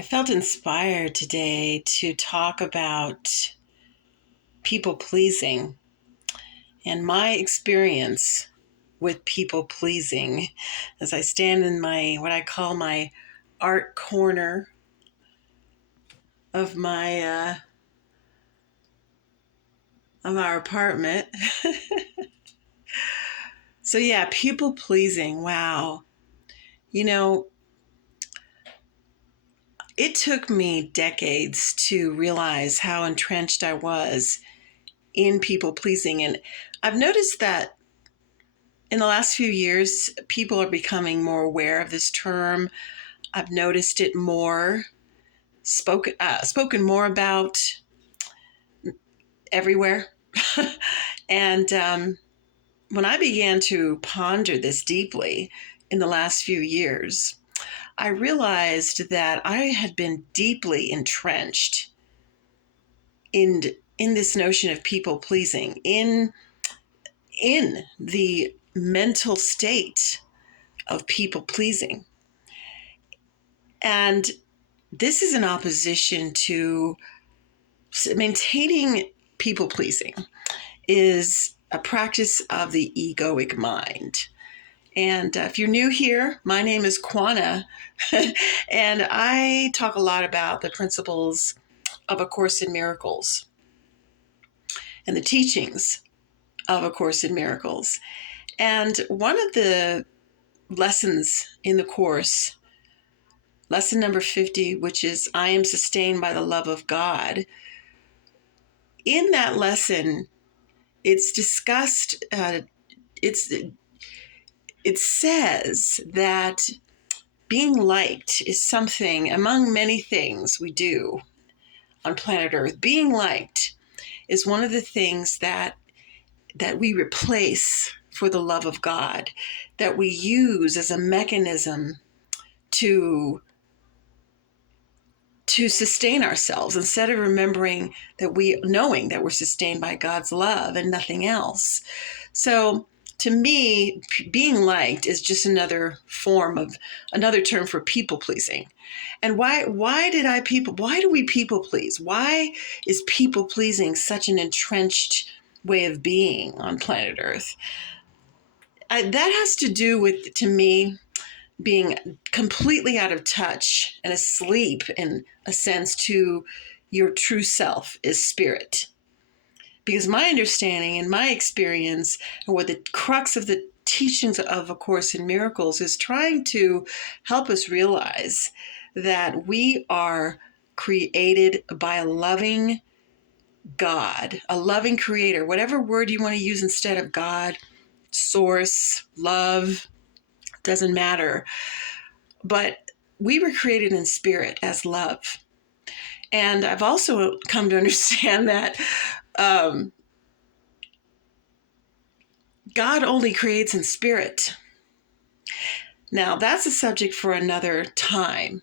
I felt inspired today to talk about people pleasing and my experience with people pleasing as I stand in my what I call my art corner of my of our apartment. So yeah, people pleasing. Wow. You know, it took me decades to realize how entrenched I was in people pleasing, and I've noticed that in the last few years, people are becoming more aware of this term. I've noticed it more, spoken more about everywhere. And when I began to ponder this deeply in the last few years, I realized that I had been deeply entrenched in in this notion of people pleasing, in the mental state of people pleasing. And this is in opposition to maintaining people pleasing is a practice of the egoic mind. And if you're new here, my name is Kwana, and I talk a lot about the principles of A Course in Miracles and the teachings of A Course in Miracles. And one of the lessons in the Course, lesson number 50, which is I am sustained by the love of God, in that lesson, it's discussed, it says that being liked is something among many things we do on planet Earth. Being liked is one of the things that we replace for the love of God, that we use as a mechanism to sustain ourselves instead of remembering knowing that we're sustained by God's love and nothing else. So to me, being liked is just another term for people pleasing. And why do we people please? Why is people pleasing such an entrenched way of being on planet Earth? That has to do with, to me, being completely out of touch and asleep, in a sense, to your true self is spirit. Because my understanding and my experience, and what the crux of the teachings of A Course in Miracles is trying to help us realize that we are created by a loving God, a loving creator, whatever word you want to use instead of God, source, love, doesn't matter. But we were created in spirit as love. And I've also come to understand that God only creates in spirit. Now, that's a subject for another time,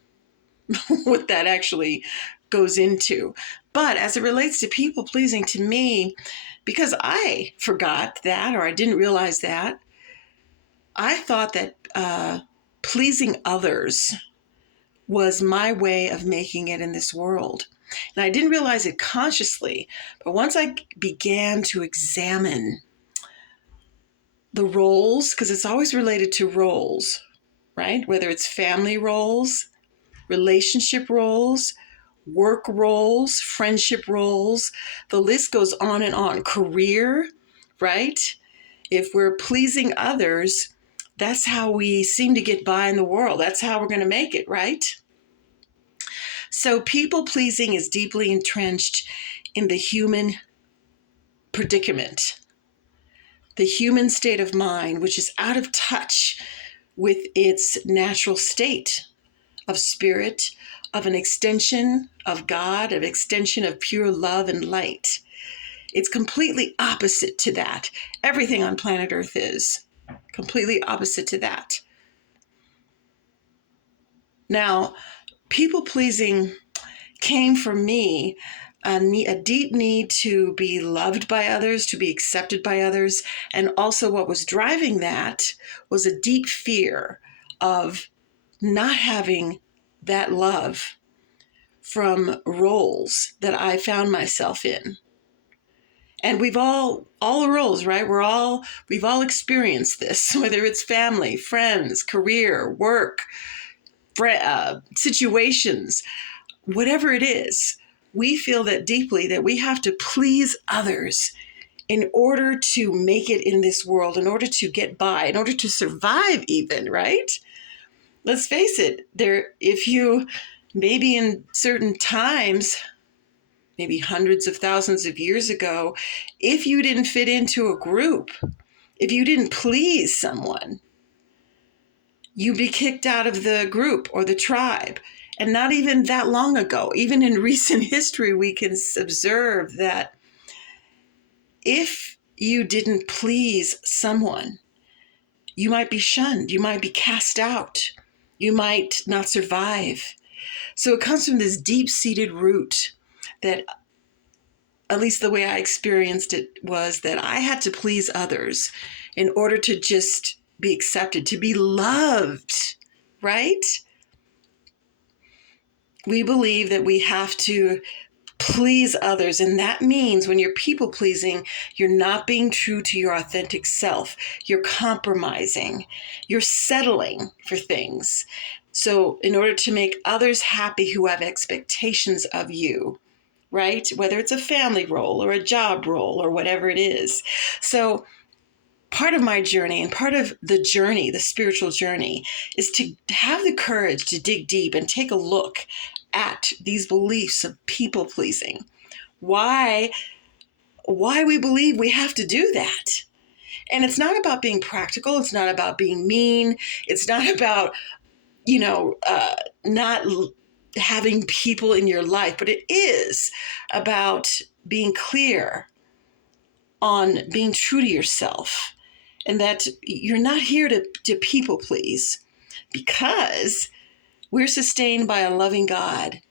what that actually goes into. But as it relates to people pleasing, to me, because I forgot that, or I didn't realize that, I thought that pleasing others was my way of making it in this world. And I didn't realize it consciously, but once I began to examine the roles, because it's always related to roles, right? Whether it's family roles, relationship roles, work roles, friendship roles, the list goes on and on. Career, right? If we're pleasing others, that's how we seem to get by in the world. That's how we're going to make it, right? So people pleasing is deeply entrenched in the human predicament, the human state of mind, which is out of touch with its natural state of spirit, of an extension of God, of extension of pure love and light. It's completely opposite to that. Everything on planet Earth is completely opposite to that. Now, people pleasing came for me a deep need to be loved by others, to be accepted by others. And also what was driving that was a deep fear of not having that love from roles that I found myself in. And we've all the roles, right? We've all experienced this, whether it's family, friends, career, work, situations, whatever it is. We feel that deeply that we have to please others in order to make it in this world, in order to get by, in order to survive, even, right? Let's face it, if you maybe in certain times, maybe hundreds of thousands of years ago, if you didn't fit into a group, if you didn't please someone, you'd be kicked out of the group or the tribe. And not even that long ago, even in recent history, we can observe that if you didn't please someone, you might be shunned, you might be cast out, you might not survive. So it comes from this deep-seated root that, at least the way I experienced it, was that I had to please others in order to just be accepted, to be loved, right? We believe that we have to please others. And that means when you're people pleasing, you're not being true to your authentic self. You're compromising. You're settling for things. So, in order to make others happy who have expectations of you, right? Whether it's a family role or a job role or whatever it is. So, part of my journey and part of the journey, the spiritual journey, is to have the courage to dig deep and take a look at these beliefs of people pleasing. Why we believe we have to do that. And it's not about being practical. It's not about being mean. It's not about, not having people in your life, but it is about being clear on being true to yourself, and that you're not here to people please, because we're sustained by a loving God.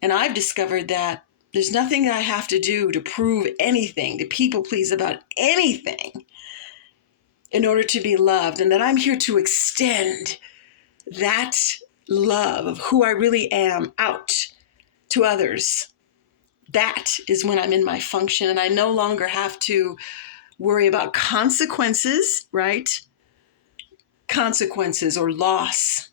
And I've discovered that there's nothing I have to do to prove anything, to people please about anything in order to be loved, and that I'm here to extend that love of who I really am out to others. That is when I'm in my function, and I no longer have to worry about consequences, right? Consequences or loss.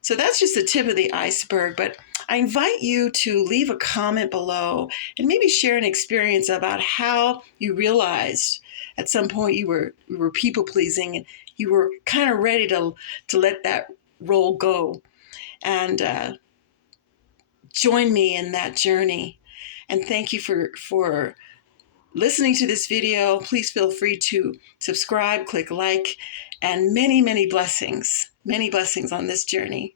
So that's just the tip of the iceberg, but I invite you to leave a comment below and maybe share an experience about how you realized at some point you were people pleasing and you were kind of ready to let that role go. And join me in that journey. And thank you for listening to this video. Please feel free to subscribe, click like, and many, many blessings on this journey.